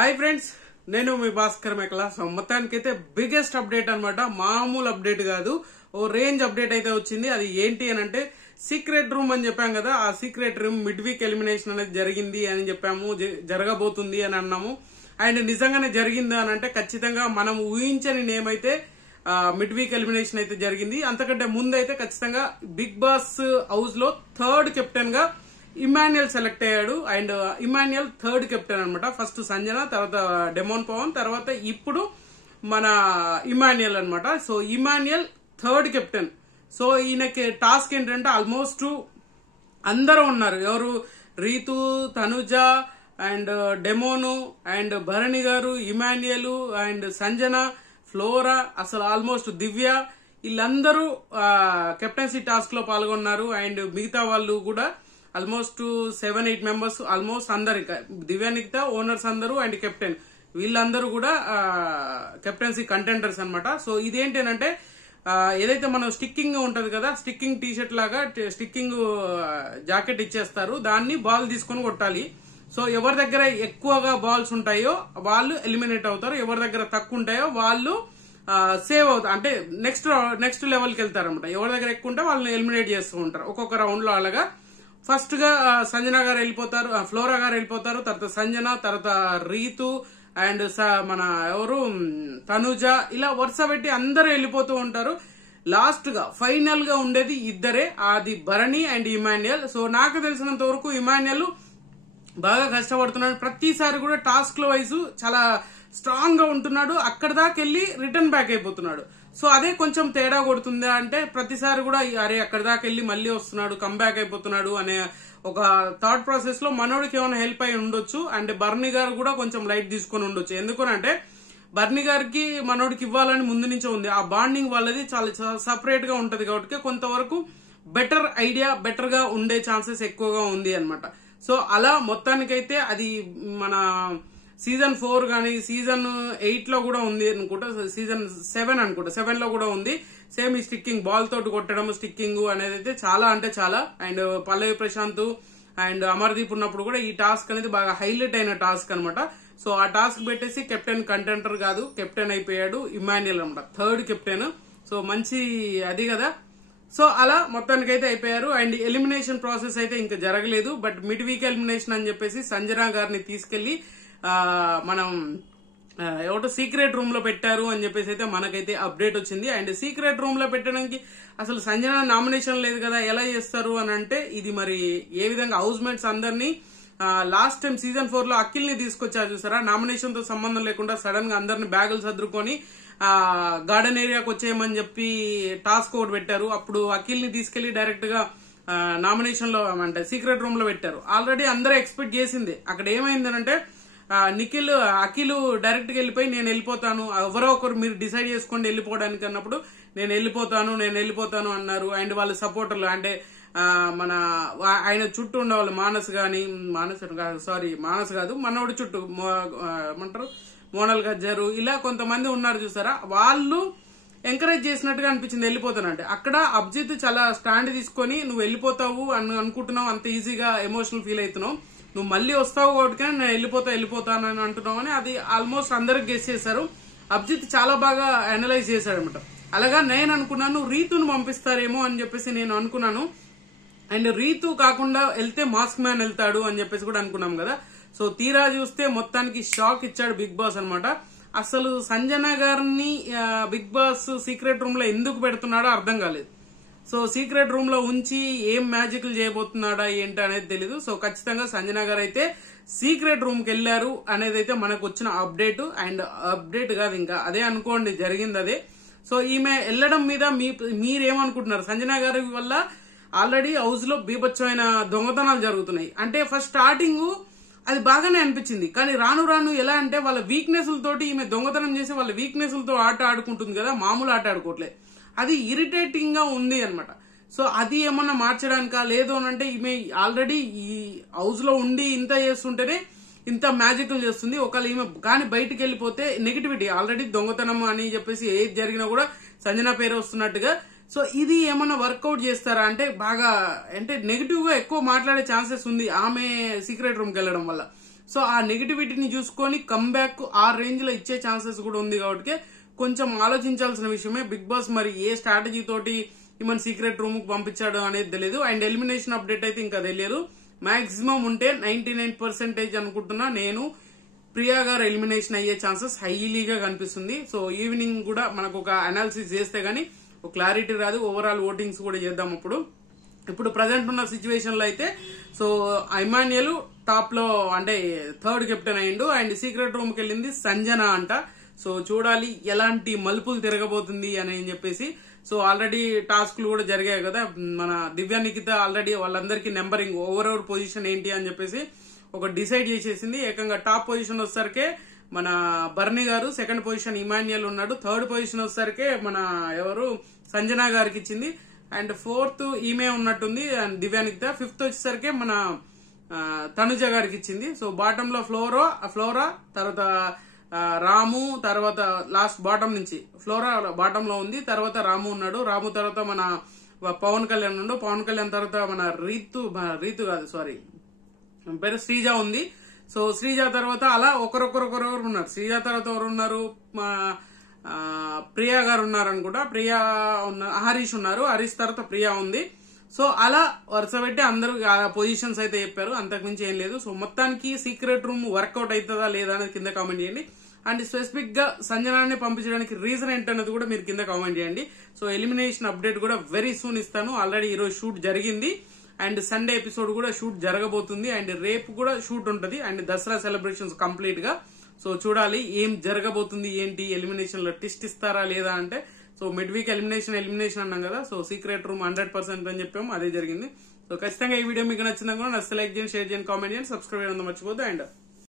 Hi friends, నేను మీ భాస్కర్ మేకల. So మొత్తానికైతే బిగ్గెస్ట్ అప్డేట్ అనమాట. మామూలు అప్డేట్ కాదు, ఓ రేంజ్ అప్డేట్ అయితే వచ్చింది. అది ఏంటి అని అంటే సీక్రెట్ రూమ్ అని చెప్పాం కదా. ఆ secret room mid week elimination అనేది జరిగింది అని చెప్పాము, జరగబోతుంది అని అన్నాము. అండ్ నిజంగానే జరిగింది అని అంటే ఖచ్చితంగా మనం ఊహించని నేమ్ అయితే మిడ్ వీక్ ఎలిమినేషన్ అయితే జరిగింది. అంతకంటే ముందు అయితే ఖచ్చితంగా బిగ్ బాస్ హౌస్ లో థర్డ్ కెప్టెన్ గా ఇమాన్యుయల్ సెలెక్ట్ అయ్యాడు. అండ్ ఇమాన్యుయల్ థర్డ్ కెప్టెన్ అనమాట. ఫస్ట్ సంజన, తర్వాత డెమోన్ పవన్, తర్వాత ఇప్పుడు మన ఇమాన్యుయల్ అనమాట. So Emmanuel third captain. So ఈయనకి టాస్క్ ఏంటంటే ఆల్మోస్ట్ అందరూ ఉన్నారు. ఎవరు? Ritu, Tanuja and డెమోను and Bharani garu, Emmanuel and Sanjana, flora, అసలు ఆల్మోస్ట్ దివ్య, వీళ్ళందరూ కెప్టెన్సీ టాస్క్ లో పాల్గొన్నారు. అండ్ మిగతా వాళ్ళు కూడా ఆల్మోస్ట్ 7-8 మెంబర్స్, ఆల్మోస్ట్ అందరు, దివ్యానికితా ఓనర్స్ అందరూ అండ్ కెప్టెన్, వీళ్ళందరూ కూడా కెప్టెన్సీ కంటెండర్స్ అనమాట. సో ఇదేంటంటే ఏదైతే మనం స్టిక్కింగ్ ఉంటది కదా, స్టిక్కింగ్ టీషర్ట్ లాగా స్టిక్కింగ్ జాకెట్ ఇచ్చేస్తారు, దాన్ని బాల్ తీసుకొని కొట్టాలి. సో ఎవరి దగ్గర ఎక్కువగా బాల్స్ ఉంటాయో వాళ్ళు ఎలిమినేట్ అవుతారు, ఎవరి దగ్గర తక్కువ ఉంటాయో వాళ్ళు సేవ్ అవుతారు, అంటే నెక్స్ట్ లెవెల్కి వెళ్తారు అనమాట. ఎవరి దగ్గర ఎక్కువ ఉంటే వాళ్ళని ఎలిమినేట్ చేస్తూ ఉంటారు ఒక్కొక్క రౌండ్ లో. అలాగా ఫస్ట్ గా సంజన గారు వెళ్ళిపోతారు, ఫ్లోరా గారు వెళ్ళిపోతారు, తర్వాత సంజన, తర్వాత రీతు అండ్ మన ఎవరు తనుజ, ఇలా వరుస పెట్టి అందరూ వెళ్ళిపోతూ ఉంటారు. లాస్ట్ గా ఫైనల్ గా ఉండేది ఇద్దరే, అది భరణి అండ్ ఇమాన్యుయల్. సో నాకు తెలిసినంత వరకు ఇమాన్యుయల్ బాగా కష్టపడుతున్నాడు. ప్రతిసారి కూడా టాస్క్ లో వైజ్ చాలా స్ట్రాంగ్ గా ఉంటున్నాడు, అక్కడ దాకా వెళ్ళి రిటర్న్ బ్యాక్ అయిపోతున్నాడు. సో అదే కొంచెం తేడా కొడుతుందా అంటే ప్రతిసారి కూడా అరే అక్కడ దాకా వెళ్ళి మళ్ళీ వస్తున్నాడు, కంబ్యాక్ అయిపోతున్నాడు అనే ఒక థాట్ ప్రాసెస్ లో మనోడికి ఏమైనా హెల్ప్ అయి ఉండొచ్చు. అండ్ బర్నీ గారు కూడా కొంచెం లైట్ తీసుకొని ఉండొచ్చు. ఎందుకనంటే బర్నీ గారికి మనోడికి ఇవ్వాలని ముందు నుంచే ఉంది. ఆ బాండింగ్ వాళ్ళది చాలా సపరేట్ గా ఉంటది కాబట్టి కొంతవరకు బెటర్ ఐడియా, బెటర్ గా ఉండే ఛాన్సెస్ ఎక్కువగా ఉంది అనమాట. సో అలా మొత్తానికైతే అది మన సీజన్ 4 కానీ సీజన్ 8 లో కూడా ఉంది అనుకుంటా, సీజన్ 7 అనుకుంటా, 7 లో కూడా ఉంది. సేమ్ ఈ స్టిక్కింగ్ బాల్ తోటి కొట్టడం, స్టిక్కింగ్ అనేది అయితే చాలా అంటే చాలా. అండ్ పల్లవి ప్రశాంత్ అండ్ అమర్దీప్ ఉన్నప్పుడు కూడా ఈ టాస్క్ అనేది బాగా హైలైట్ అయిన టాస్క్ అనమాట. సో ఆ టాస్క్ పెట్టేసి కెప్టెన్ కంటెంటర్ కాదు, కెప్టెన్ అయిపోయాడు ఇమాన్యుయల్ అనమాట, థర్డ్ కెప్టెన్. సో మంచి అది కదా. సో అలా మొత్తానికైతే అయిపోయారు. అండ్ ఎలిమినేషన్ ప్రాసెస్ అయితే ఇంకా జరగలేదు, బట్ మిడ్ వీక్ ఎలిమినేషన్ అని చెప్పేసి సంజన గారిని తీసుకెళ్లి మనం ఎవటో సీక్రెట్ రూమ్ లో పెట్టారు అని చెప్పేసి అయితే మనకైతే అప్డేట్ వచ్చింది. అండ్ సీక్రెట్ రూమ్ లో పెట్టడానికి అసలు సంజన నామినేషన్ లేదు కదా, ఎలా చేస్తారు అని అంటే ఇది మరి ఏ విధంగా హౌస్ మేట్స్ అందరినీ లాస్ట్ టైం సీజన్ 4 లో అఖిల్ ని తీసుకొచ్చారు చూసారా, నామినేషన్ తో సంబంధం లేకుండా సడన్ గా అందరిని బ్యాగులు సర్దుకొని గార్డెన్ ఏరియాకి వచ్చేయమని చెప్పి టాస్క్ ఒకటి పెట్టారు. అప్పుడు అఖిల్ ని తీసుకెళ్లి డైరెక్ట్ గా నామినేషన్ లో అంటే సీక్రెట్ రూమ్ లో పెట్టారు. ఆల్రెడీ అందరూ ఎక్స్పెక్ట్ చేసింది. అక్కడ ఏమైందనంటే అఖిల్ డైరెక్ట్ గా వెళ్ళిపోయి నేను వెళ్ళిపోతాను, ఎవరో ఒకరు మీరు డిసైడ్ చేసుకోండి వెళ్ళిపోవడానికి అన్నప్పుడు నేను వెళ్ళిపోతాను అన్నారు. అండ్ వాళ్ళ సపోర్టర్లు అంటే మన ఆయన చుట్టూ ఉండేవాళ్ళు మానస్ కాదు మనోడి చుట్టూ ఏమంటారు మోనల్ గజ్జరు, ఇలా కొంతమంది ఉన్నారు చూసారా, వాళ్ళు ఎంకరేజ్ చేసినట్టుగా అనిపించింది వెళ్ళిపోతానంటే. అక్కడ అభిజిత్ చాలా స్టాండ్ తీసుకొని నువ్వు వెళ్ళిపోతావు అని అనుకుంటున్నావు, అంత ఈజీగా ఎమోషనల్ ఫీల్ అవుతున్నావు, నువ్వు మళ్ళీ వస్తావు కాబట్టి నేను వెళ్ళిపోతాను అని అంటున్నావు అని అది ఆల్మోస్ట్ అందరికి గెస్ చేశారు. అభిజిత్ చాలా బాగా అనలైజ్ చేశాడు అనమాట. అలాగా నేను అనుకున్నాను రీతును పంపిస్తారేమో అని చెప్పేసి నేను అనుకున్నాను. అండ్ రీతు కాకుండా వెళ్తే మాస్క్ మ్యాన్ వెళ్తాడు అని చెప్పేసి కూడా అనుకున్నాం కదా. సో తీరా చూస్తే మొత్తానికి షాక్ ఇచ్చాడు బిగ్ బాస్ అనమాట. అసలు సంజన గారిని బిగ్ బాస్ సీక్రెట్ రూమ్ లో ఎందుకు పెడుతున్నాడో అర్థం కాలేదు. సో సీక్రెట్ రూమ్ లో ఉంచి ఏం మ్యాజిక్లు చేయబోతున్నాడా ఏంటి అనేది తెలీదు. సో ఖచ్చితంగా సంజన గారు అయితే సీక్రెట్ రూమ్ కి వెళ్లారు అనేది అయితే మనకు వచ్చిన అప్డేట్. అండ్ అప్డేట్ కాదు, ఇంకా అదే అనుకోండి, జరిగింది అదే. సో ఈమె వెళ్లడం మీద మీరేమనుకుంటున్నారు? సంజన గారి వల్ల ఆల్రెడీ హౌస్ లో బీభత్సమైన దొంగతనాలు జరుగుతున్నాయి. అంటే ఫస్ట్ స్టార్టింగ్ అది బాగానే అనిపించింది, కానీ రాను రాను ఎలా అంటే వాళ్ళ వీక్నెస్లతోటి ఈమె దొంగతనం చేసి వాళ్ళ వీక్నెస్లతో ఆట ఆడుకుంటుంది కదా, మామూలు ఆట ఆడుకోవట్లేదు, అది ఇరిటేటింగ్ గా ఉంది అనమాట. సో అది ఏమన్నా మార్చడానికా లేదు అని అంటే ఈమె ఆల్రెడీ ఈ హౌస్ లో ఉండి ఇంత చేస్తుంటేనే ఇంత మ్యాజిక్లు చేస్తుంది. ఒకవేళ ఈమె కానీ బయటికి వెళ్ళిపోతే నెగిటివిటీ, ఆల్రెడీ దొంగతనం అని చెప్పేసి ఏది జరిగినా కూడా సంజన పేరు వస్తున్నట్టుగా. సో ఇది ఏమన్నా వర్కౌట్ చేస్తారా అంటే బాగా అంటే నెగిటివ్ గా ఎక్కువ మాట్లాడే ఛాన్సెస్ ఉంది ఆమె సీక్రెట్ రూమ్ కి వెళ్ళడం వల్ల. సో ఆ నెగిటివిటీని చూసుకొని కంబ్యాక్ ఆ రేంజ్ లో ఇచ్చే ఛాన్సెస్ కూడా ఉంది కాబట్టి కొంచెం ఆలోచించాల్సిన విషయమే. బిగ్ బాస్ మరి ఏ స్ట్రాటజీ తోటి మన సీక్రెట్ రూమ్ కు పంపించాడు అనేది తెలియదు. అండ్ ఎలిమినేషన్ అప్డేట్ అయితే ఇంకా తెలియదు. మాక్సిమం ఉంటే 99% అనుకుంటున్నా నేను ప్రియా గారు ఎలిమినేషన్ అయ్యే ఛాన్సెస్ హైలీగా కనిపిస్తుంది. సో ఈవినింగ్ కూడా మనకు ఒక అనాలిసిస్ చేస్తే గానీ ఒక క్లారిటీ రాదు. ఓవరాల్ ఓటింగ్స్ కూడా చేద్దాం. ఇప్పుడు ప్రజెంట్ ఉన్న సిచ్యువేషన్ లో అయితే సో ఇమాన్యుయల్ టాప్ లో అంటే థర్డ్ కెప్టెన్ అయ్యిండు. అండ్ సీక్రెట్ రూమ్ కి వెళ్ళింది సంజన అంట. సో చూడాలి ఎలాంటి మలుపులు తిరగబోతుంది అని చెప్పేసి. సో ఆల్రెడీ టాస్క్లు కూడా జరిగాయి కదా. మన దివ్య నిఖిత ఆల్రెడీ వాళ్ళందరికీ నెంబరింగ్ ఓవర్ పొజిషన్ ఏంటి అని చెప్పేసి ఒక డిసైడ్ చేసేసింది. ఏకంగా టాప్ పొజిషన్ వచ్చేసరికే మన బర్నీ గారు, సెకండ్ పొజిషన్ ఇమాన్యుయల్ ఉన్నాడు, థర్డ్ పొజిషన్ వచ్చేసరికే మన ఎవరు సంజన గారికి ఇచ్చింది, అండ్ ఫోర్త్ ఈమె ఉన్నట్టుంది అండ్ దివ్య నిఖిత, ఫిఫ్త్ వచ్చేసరికి మన తనుజ గారికి ఇచ్చింది. సో బాటమ్ లో ఫ్లోరా తర్వాత రాము, తర్వాత లాస్ట్ బాటం నుంచి ఫ్లోరా బాటమ్ లో ఉంది, తర్వాత రాము ఉన్నాడు, రాము తర్వాత మన పవన్ కళ్యాణ్ ఉన్నాడు, పవన్ కళ్యాణ్ తర్వాత మన రీతు కాదు సారీ పేరు శ్రీజ ఉంది. సో శ్రీజ తర్వాత అలా ఒకరొకరు ఉన్నారు. శ్రీజ తర్వాత ఎవరు ఉన్నారు, ప్రియా గారు ఉన్నారు అనుకుంటా, ప్రియా హరీష్ ఉన్నారు, హరీష్ తర్వాత ప్రియా ఉంది. సో అలా వరుస పెట్టి అందరూ పొజిషన్స్ అయితే చెప్పారు, అంతకుమించి ఏం లేదు. సో మొత్తానికి సీక్రెట్ రూమ్ వర్కౌట్ అవుతుందా లేదా అనేది కింద కామెంట్ చేయండి. అండ్ స్పెసిఫిక్ గా సంజనాన్ని పంపించడానికి రీజన్ ఏంటనేది కూడా మీరు కింద కామెంట్ చేయండి. సో ఎలిమినేషన్ అప్డేట్ కూడా వెరీ సూన్ ఇస్తాను. ఆల్రెడీ ఈరోజు షూట్ జరిగింది అండ్ సండే ఎపిసోడ్ కూడా షూట్ జరగబోతుంది అండ్ రేపు కూడా షూట్ ఉంటుంది అండ్ దసరా సెలబ్రేషన్స్ కంప్లీట్ గా. సో చూడాలి ఏం జరగబోతుంది, ఏంటి ఎలిమినేషన్ లో ట్విస్ట్ ఇస్తారా లేదా అంటే. సో మిడ్ వీక్ ఎలిమినేషన్ అన్నాం కదా. సో సీక్రెట్ రూమ్ 100% అని చెప్పాము, అదే జరిగింది. సో ఖచ్చితంగా ఈ వీడియో మీకు నచ్చిందా కూడా నచ్చితే లైక్ చేయండి, షేర్ చేయండి, కామెంట్ చేయండి, సబ్స్క్రైబ్ చేయడం మర్చిపోద్దు. అండ్